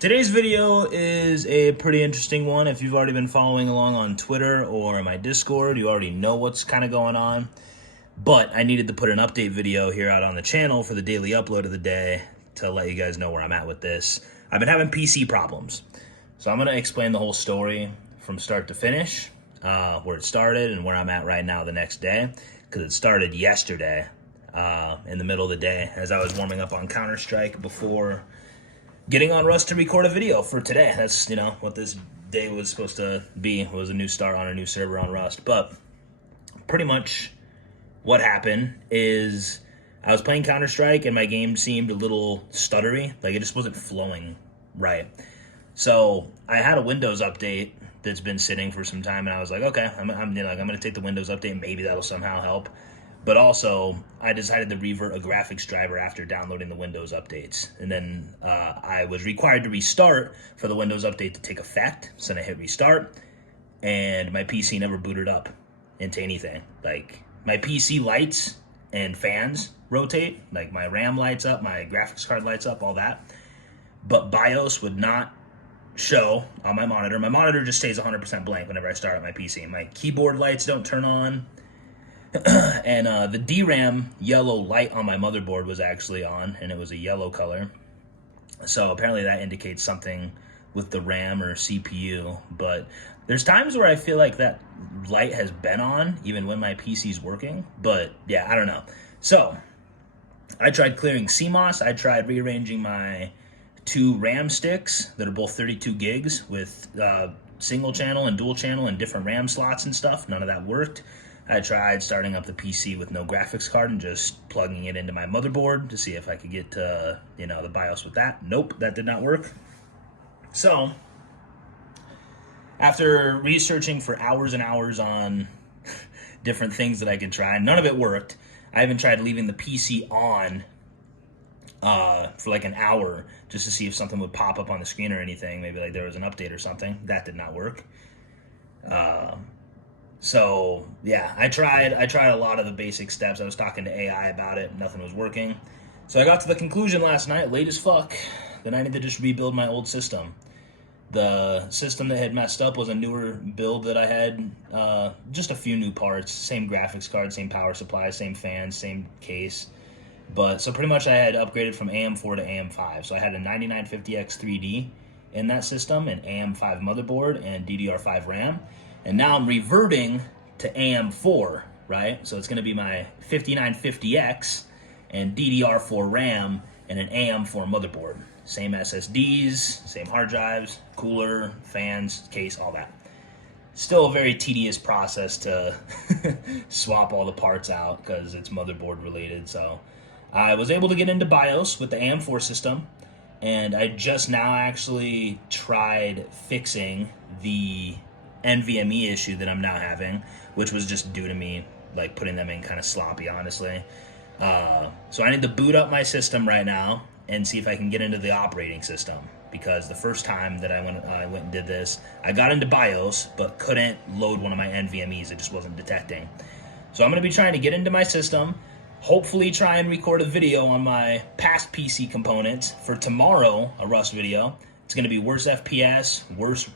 Today's video is a pretty interesting one. If you've already been following along on Twitter or my Discord, you already know what's kind of going on. But I needed to put an update video here out on the channel for the daily upload of the day to let you guys know where I'm at with this. I've been having PC problems. So I'm going to explain the whole story from start to finish, where it started and where I'm at right now the next day. Because it started yesterday in the middle of the day as I was warming up on Counter-Strike before getting on Rust to record a video for today. That's, what this day was supposed to be, was a new start on a new server on Rust. But pretty much what happened is I was playing Counter-Strike and my game seemed a little stuttery. Like, it just wasn't flowing right. So I had a Windows update that's been sitting for some time, and I was like, okay, I'm going to take the Windows update, and maybe that'll somehow help. But also, I decided to revert a graphics driver after downloading the Windows updates. And then I was required to restart for the Windows update to take effect. So then I hit restart, and my PC never booted up into anything. Like, my PC lights and fans rotate. Like, my RAM lights up, my graphics card lights up, all that. But BIOS would not show on my monitor. My monitor just stays 100% blank whenever I start up my PC. My keyboard lights don't turn on. And the DRAM yellow light on my motherboard was actually on, and it was a yellow color. So apparently that indicates something with the RAM or CPU. But there's times where I feel like that light has been on, even when my PC's working. But yeah, I don't know. So I tried clearing CMOS. I tried rearranging my two RAM sticks that are both 32 gigs with single channel and dual channel and different RAM slots and stuff. None of that worked. I tried starting up the PC with no graphics card and just plugging it into my motherboard to see if I could get to, the BIOS with that. Nope, that did not work. So, after researching for hours and hours on different things that I could try, none of it worked. I even tried leaving the PC on for like an hour just to see if something would pop up on the screen or anything. Maybe like there was an update or something. That did not work. So yeah, I tried a lot of the basic steps. I was talking to AI about it. Nothing was working. So I got to the conclusion last night, late as fuck, that I need to just rebuild my old system. The system that had messed up was a newer build that I had, just a few new parts, same graphics card, same power supply, same fans, same case. But so pretty much I had upgraded from AM4 to AM5. So I had a 9950X 3D in that system, an AM5 motherboard, and DDR5 RAM. And now I'm reverting to AM4, right? So it's going to be my 5950X and DDR4 RAM and an AM4 motherboard. Same SSDs, same hard drives, cooler, fans, case, all that. Still a very tedious process to swap all the parts out because it's motherboard related. So I was able to get into BIOS with the AM4 system, and I just now actually tried fixing the NVMe issue that I'm now having, which was just due to me like putting them in kind of sloppy, honestly. So I need to boot up my system right now and see if I can get into the operating system, because the first time that I went and did this, I got into BIOS but couldn't load one of my NVMe's. It just wasn't detecting. So I'm going to be trying to get into my system, hopefully try and record a video on my past PC components for tomorrow, a Rust video. It's going to be worse FPS, worse,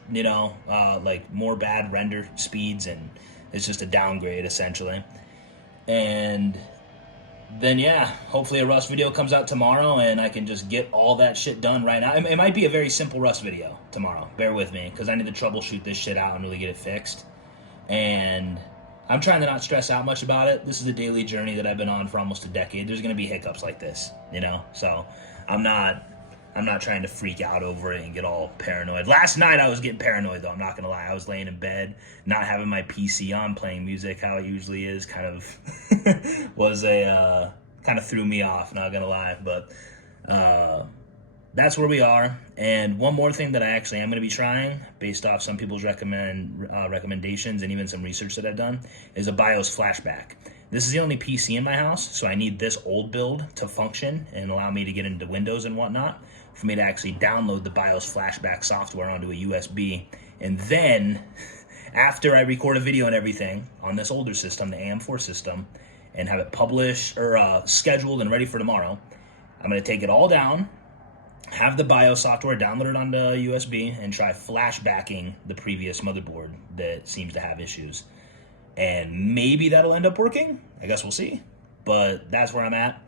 like more bad render speeds, and it's just a downgrade, essentially. And then, yeah, hopefully a Rust video comes out tomorrow, and I can just get all that shit done right now. It might be a very simple Rust video tomorrow. Bear with me, because I need to troubleshoot this shit out and really get it fixed. And I'm trying to not stress out much about it. This is a daily journey that I've been on for almost a decade. There's going to be hiccups like this, So I'm not trying to freak out over it and get all paranoid. Last night I was getting paranoid, though. I'm not going to lie. I was laying in bed, not having my PC on, playing music how it usually is. Kind of kind of threw me off, not going to lie. But that's where we are. And one more thing that I actually am going to be trying, based off some people's recommendations and even some research that I've done, is a BIOS flashback. This is the only PC in my house, so I need this old build to function and allow me to get into Windows and whatnot, for me to actually download the BIOS flashback software onto a USB. And then, after I record a video and everything on this older system, the AM4 system, and have it published or scheduled and ready for tomorrow, I'm going to take it all down, have the BIOS software downloaded onto USB and try flashbacking the previous motherboard that seems to have issues. And maybe that'll end up working. I guess we'll see. But that's where I'm at.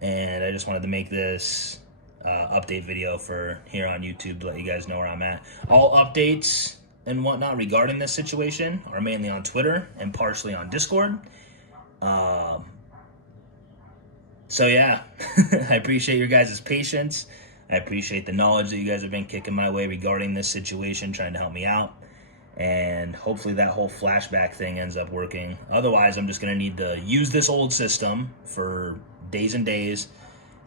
And I just wanted to make this update video for here on YouTube to let you guys know where I'm at. All updates and whatnot regarding this situation are mainly on Twitter and partially on Discord. So yeah, I appreciate your guys' patience. I appreciate the knowledge that you guys have been kicking my way regarding this situation, trying to help me out. And hopefully that whole flashback thing ends up working. Otherwise, I'm just going to need to use this old system for days and days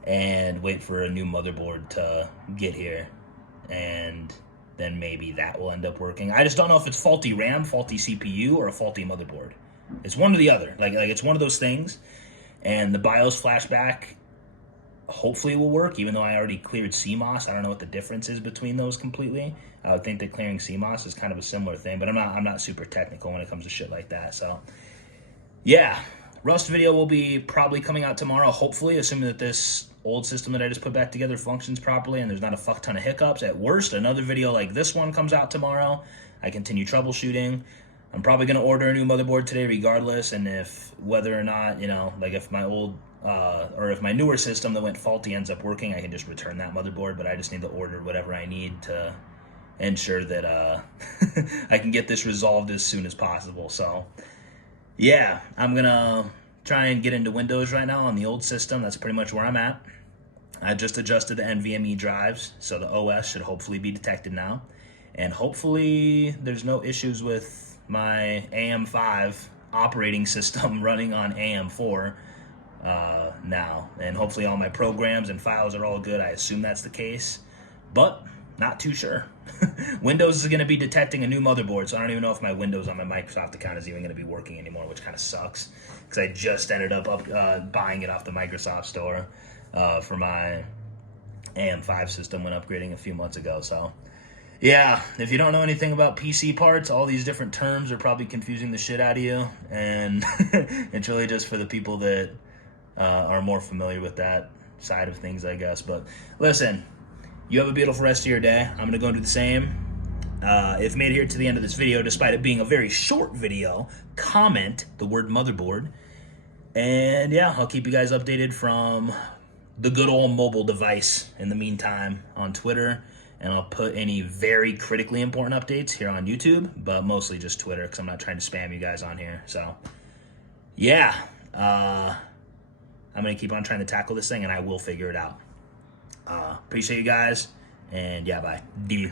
and wait for a new motherboard to get here. And then maybe that will end up working. I just don't know if it's faulty RAM, faulty CPU, or a faulty motherboard. It's one or the other. Like it's one of those things. And the BIOS flashback hopefully will work, even though I already cleared CMOS. I don't know what the difference is between those completely. I would think that clearing CMOS is kind of a similar thing, but I'm not super technical when it comes to shit like that. So yeah, Rust video will be probably coming out tomorrow, hopefully, assuming that this old system that I just put back together functions properly and there's not a fuck ton of hiccups. At worst, another video like this one comes out tomorrow. I continue troubleshooting. I'm probably going to order a new motherboard today regardless, and if whether or not, like if my old or if my newer system that went faulty ends up working, I can just return that motherboard, but I just need to order whatever I need to ensure that I can get this resolved as soon as possible. So yeah, I'm going to try and get into Windows right now on the old system. That's pretty much where I'm at. I just adjusted the NVMe drives, so the OS should hopefully be detected now. And hopefully there's no issues with my AM5 operating system running on AM4 now. And hopefully all my programs and files are all good. I assume that's the case, but not too sure. Windows is going to be detecting a new motherboard, so I don't even know if my Windows on my Microsoft account is even going to be working anymore, which kind of sucks, because I just ended up buying it off the Microsoft store for my AM5 system when upgrading a few months ago. So yeah, if you don't know anything about PC parts, all these different terms are probably confusing the shit out of you, and it's really just for the people that are more familiar with that side of things, I guess. But listen, you have a beautiful rest of your day. I'm going to go and do the same. If you made it here to the end of this video, despite it being a very short video, comment the word motherboard. And yeah, I'll keep you guys updated from the good old mobile device in the meantime on Twitter. And I'll put any very critically important updates here on YouTube, but mostly just Twitter because I'm not trying to spam you guys on here. So yeah, I'm going to keep on trying to tackle this thing, and I will figure it out. Appreciate you guys, and yeah, bye. Deal.